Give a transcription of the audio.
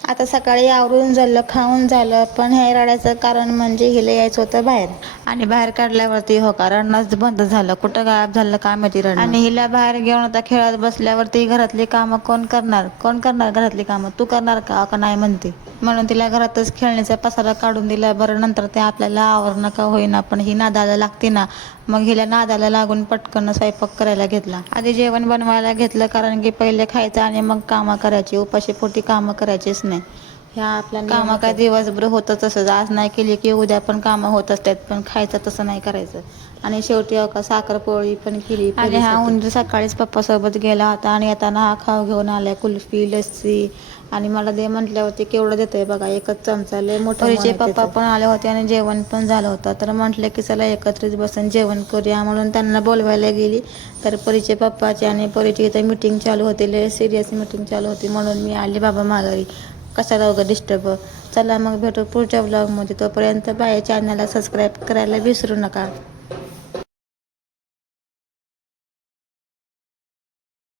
आता सकाळी आवरून झालं, खाऊन झालं, पण हे रडायचं कारण म्हणजे हिला यायचं होतं बाहेर. आणि बाहेर काढल्यावरती हो का रडणंच बंद झालं. कुठं गायब झालं काय माहिती रडणं. आणि हिला बाहेर घेऊन आता खेळत बसल्यावरती घरातली कामं कोण करणार घरातली कामं? तू करणार का नाही म्हणते. म्हणून तिला घरातच खेळण्याचा पसारा काढून दिला. बरं नंतर ते आपल्याला आवरणं का होईना, पण ही नादाला लागते ना, मग हिला नादाला लागून पटकन स्वयंपाक करायला घेतला. आधी जेवण बनवायला घेतलं कारण की पहिले खायचं आणि मग कामं करायची. उपाशी पोटी कामं करायचीच नाही. ह्या आपल्या कामं काय दिवसभर होतं तसंच. आज नाही केली की उद्या पण कामं होत असतात, पण खायचं तसं नाही करायचं. आणि शेवटी का साखरपोळी पण केली. आणि हा उंदीर सकाळीच पप्पासोबत गेला होता आणि येताना हा खाऊ घेऊन आलाय, कुल्फी, लस्सी. आणि मला दे म्हटल्यावरती केवढं देतंय बघा, एकच चमचा. लय मोठं. परीचे पप्पा पण आले होते आणि जेवण पण झालं होतं. तर म्हटलं की चला एकत्रित बसून जेवण करूया, म्हणून त्यांना बोलवायला गेली. तर परीचे पप्पाची आणि परीची इथं मीटिंग चालू होती, लय सिरियस मीटिंग चालू होती. म्हणून मी आले बाबा माघारी. कशाला वगैरे डिस्टर्ब. चला मग भेटू पुढच्या व्लॉगमध्ये. तोपर्यंत बाय. चॅनलला सबस्क्राईब करायला विसरू नका.